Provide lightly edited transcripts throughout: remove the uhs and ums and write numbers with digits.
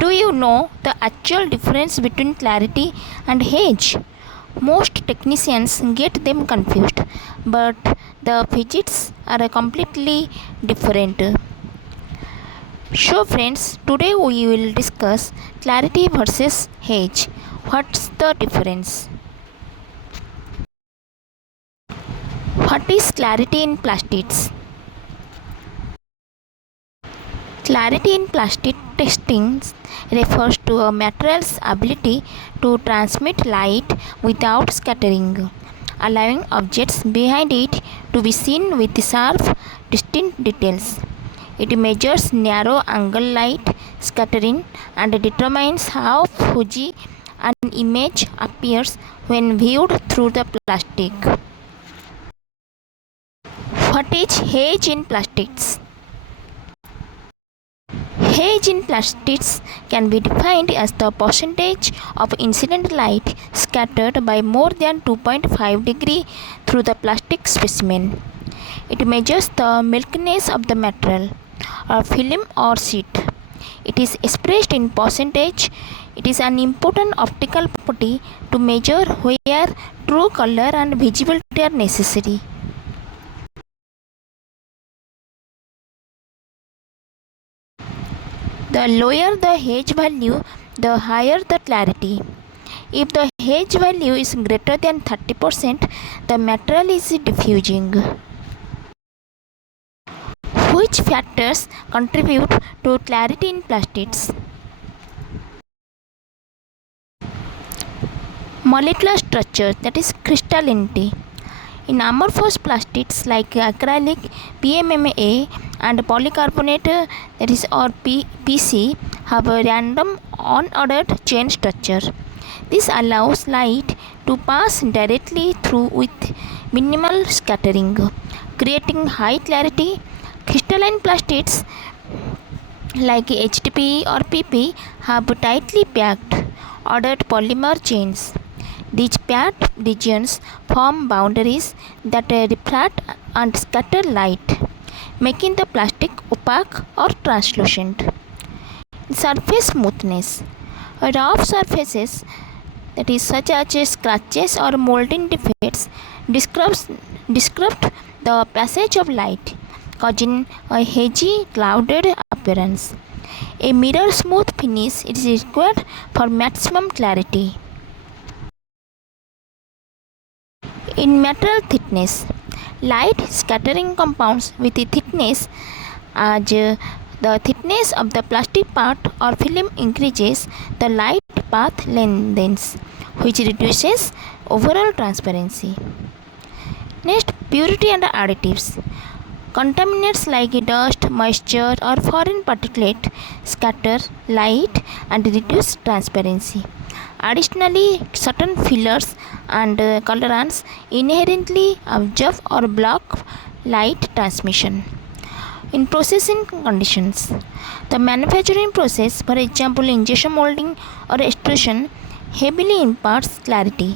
Do you know the actual difference between clarity and haze? Most technicians get them confused, but the physics are completely different. So friends, today we will discuss clarity versus haze. What's the difference? What is clarity in plastics? Clarity in plastic testing refers to a material's ability to transmit light without scattering, allowing objects behind it to be seen with sharp, distinct details. It measures narrow angle light scattering and determines how fuzzy an image appears when viewed through the plastic. What is haze in plastics? Haze in plastics can be defined as the percentage of incident light scattered by more than 2.5 degree through the plastic specimen. It measures the milkiness of the material, or film or sheet. It is expressed in percentage. It is an important optical property to measure where true color and visibility are necessary. The lower the haze value, the higher the clarity. If the haze value is greater than 30%, the material is diffusing. Which factors contribute to clarity in plastics? Molecular structure, that is crystallinity. In amorphous plastics like acrylic, PMMA and polycarbonate, that is or PC, have a random unordered chain structure. This allows light to pass directly through with minimal scattering, creating high clarity. Crystalline plastics like HDP or PP have tightly packed, ordered polymer chains. These packed regions form boundaries that refract and scatter light, making the plastic opaque or translucent. Surface smoothness. Rough surfaces, that is such as scratches or molding defects, disrupt the passage of light, causing a hazy, clouded appearance. A mirror smooth finish is required for maximum clarity. In material thickness, light scattering compounds with the thickness as the thickness of the plastic part or film increases, the light path lengthens, which reduces overall transparency. Next, purity and additives. Contaminants like dust, moisture, or foreign particulate scatter light and reduce transparency. Additionally, certain fillers and colorants inherently absorb or block light transmission. In processing conditions, the manufacturing process, for example injection molding or extrusion, heavily imparts clarity.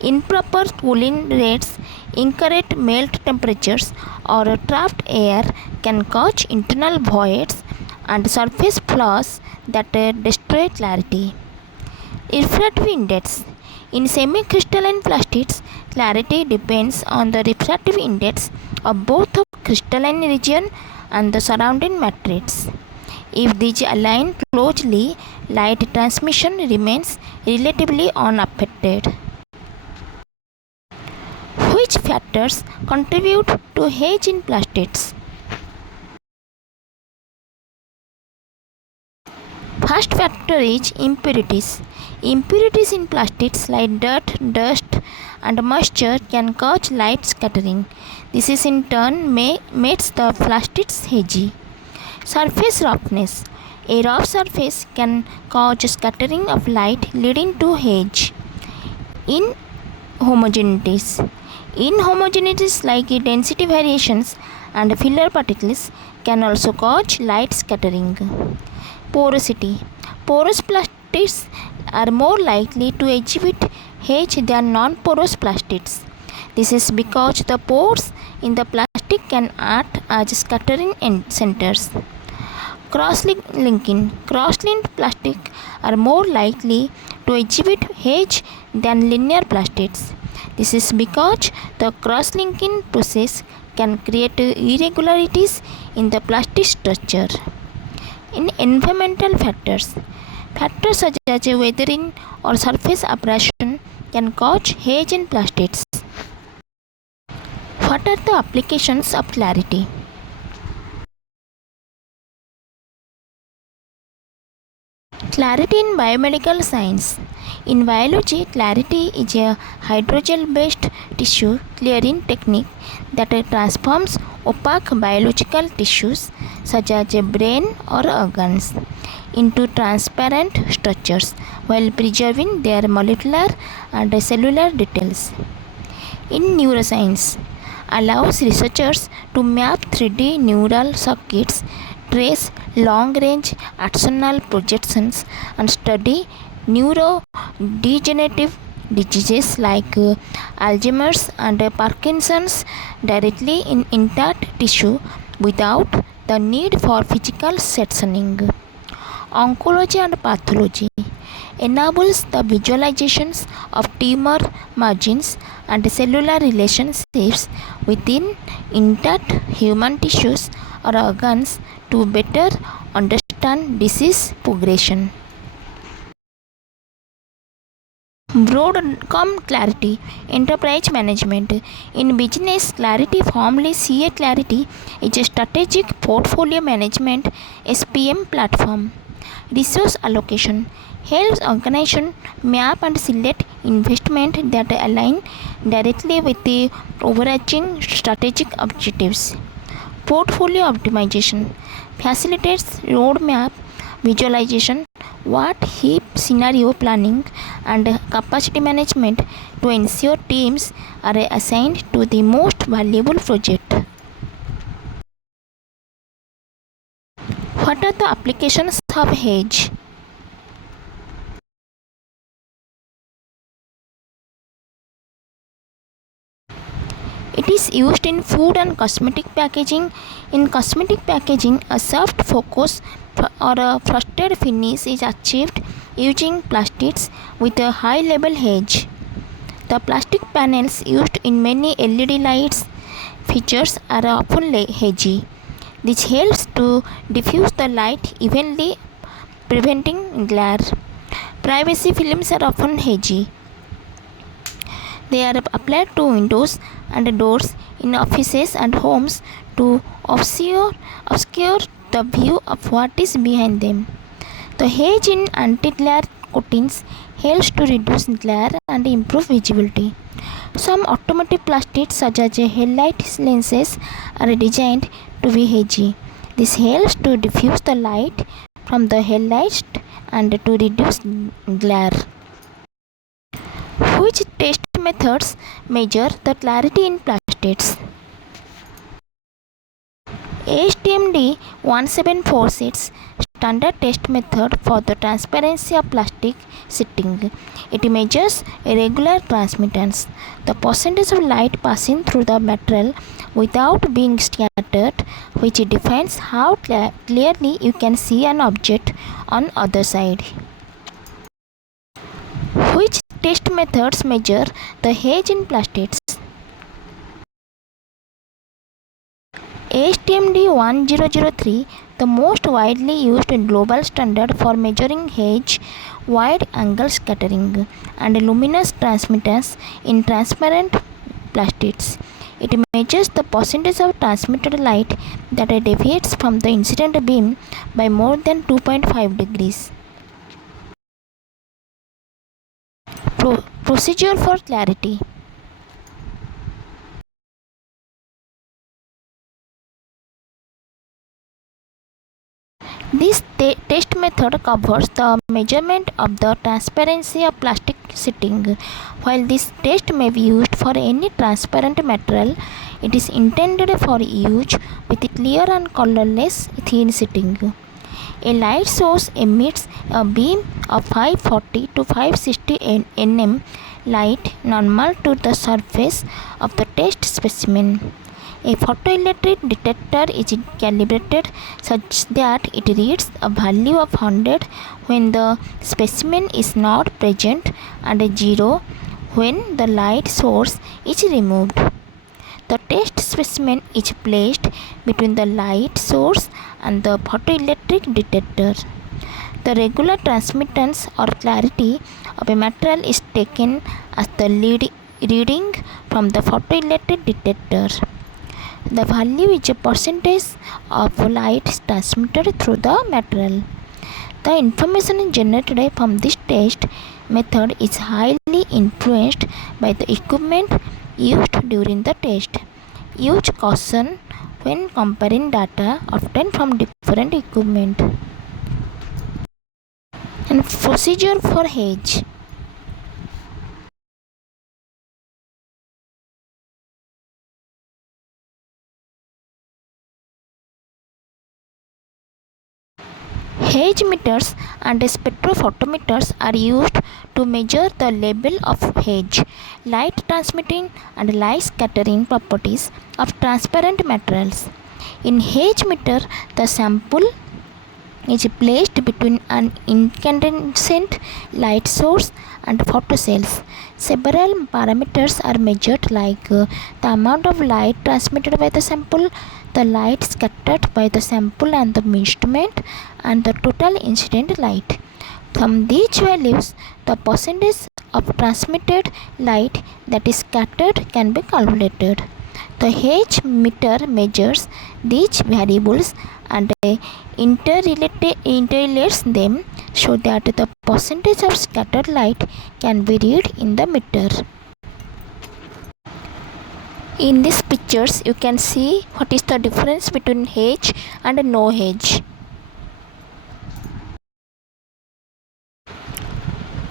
Improper cooling rates, incorrect melt temperatures, or trapped air can cause internal voids and surface flaws that destroy clarity. Refractive index. In semi-crystalline plastics, clarity depends on the refractive index of both the crystalline region and the surrounding matrix. If these align closely, light transmission remains relatively unaffected. Which factors contribute to haze in plastics? First factor is impurities. Impurities in plastics like dirt, dust, and moisture can cause light scattering. This is in turn makes the plastics hazy. Surface roughness. A rough surface can cause scattering of light leading to haze. Inhomogeneities. Inhomogeneities like density variations and filler particles can also cause light scattering. Porosity. Porous plastics are more likely to exhibit haze than non-porous plastics. This is because the pores in the plastic can act as scattering centers. Cross-linked plastic are more likely to exhibit haze than linear plastics. This is because the cross-linking process can create irregularities in the plastic structure. In environmental factors such as weathering or surface abrasion can cause haze in plastics. What are the applications of clarity? Clarity in biomedical science. In biology, clarity is a hydrogel-based tissue clearing technique that transforms opaque biological tissues such as a brain or organs into transparent structures while preserving their molecular and cellular details. In neuroscience, allows researchers to map 3D neural circuits, trace long-range axonal projections, and study neurodegenerative diseases like Alzheimer's and Parkinson's directly in intact tissue without the need for physical sectioning. Oncology and pathology enables the visualizations of tumor margins and cellular relationships within intact human tissues or organs to better understand disease progression. Broadcom clarity, enterprise management. In business, clarity, formerly CA Clarity, is a strategic portfolio management SPM platform. Resource allocation helps organizations map and select investment that align directly with the overarching strategic objectives. Portfolio optimization facilitates roadmap visualization, what if scenario planning, and capacity management to ensure teams are assigned to the most valuable project. What are the applications of Haze? It is used in food and cosmetic packaging. In cosmetic packaging, a soft focus or a frosted finish is achieved using plastics with a high level haze. The plastic panels used in many LED lights features are often hazy. This helps to diffuse the light evenly, preventing glare. Privacy films are often hazy. They are applied to windows and doors in offices and homes to obscure the view of what is behind them. The haze in anti-glare coatings helps to reduce glare and improve visibility. Some automotive plastics such as headlight lenses are designed to be hazy. This helps to diffuse the light from the headlights and to reduce glare. Which test methods measure the clarity in plastics? ASTM D1746 standard test method for the transparency of plastic sheeting. It measures irregular transmittance, the percentage of light passing through the material without being scattered, which defines how clearly you can see an object on other side. Which test methods measure the haze in plastics? ASTM D1003, the most widely used global standard for measuring haze, wide-angle scattering, and luminous transmittance in transparent plastics. It measures the percentage of transmitted light that deviates from the incident beam by more than 2.5 degrees. Procedure for clarity. This test method covers the measurement of the transparency of plastic sheeting. While this test may be used for any transparent material, it is intended for use with clear and colorless thin sheeting. A light source emits a beam of 540 to 560 nm light normal to the surface of the test specimen. A photoelectric detector is calibrated such that it reads a value of 100 when the specimen is not present and 0 when the light source is removed. The test specimen is placed between the light source and the photoelectric detector. The regular transmittance or clarity of a material is taken as the reading from the photoelectric detector. The value is a percentage of light transmitted through the material. The information generated from this test method is highly influenced by the equipment used during the test. Use caution when comparing data obtained from different equipment. And procedure for Haze. Haze meters and spectrophotometers are used to measure the level of haze, light transmitting and light scattering properties of transparent materials. In haze meter, the sample is placed between an incandescent light source and photocells. Several parameters are measured like the amount of light transmitted by the sample, the light scattered by the sample and the instrument, and the total incident light. From these values, the percentage of transmitted light that is scattered can be calculated. The Haze meter measures these variables and interrelates them so that the percentage of scattered light can be read in the meter. In these pictures, you can see what is the difference between haze and no haze.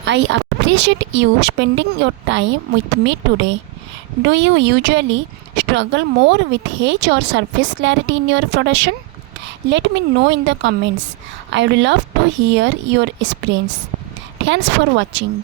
I appreciate you spending your time with me today. Do you usually struggle more with haze or surface clarity in your production? Let me know in the comments. I would love to hear your experience. Thanks for watching.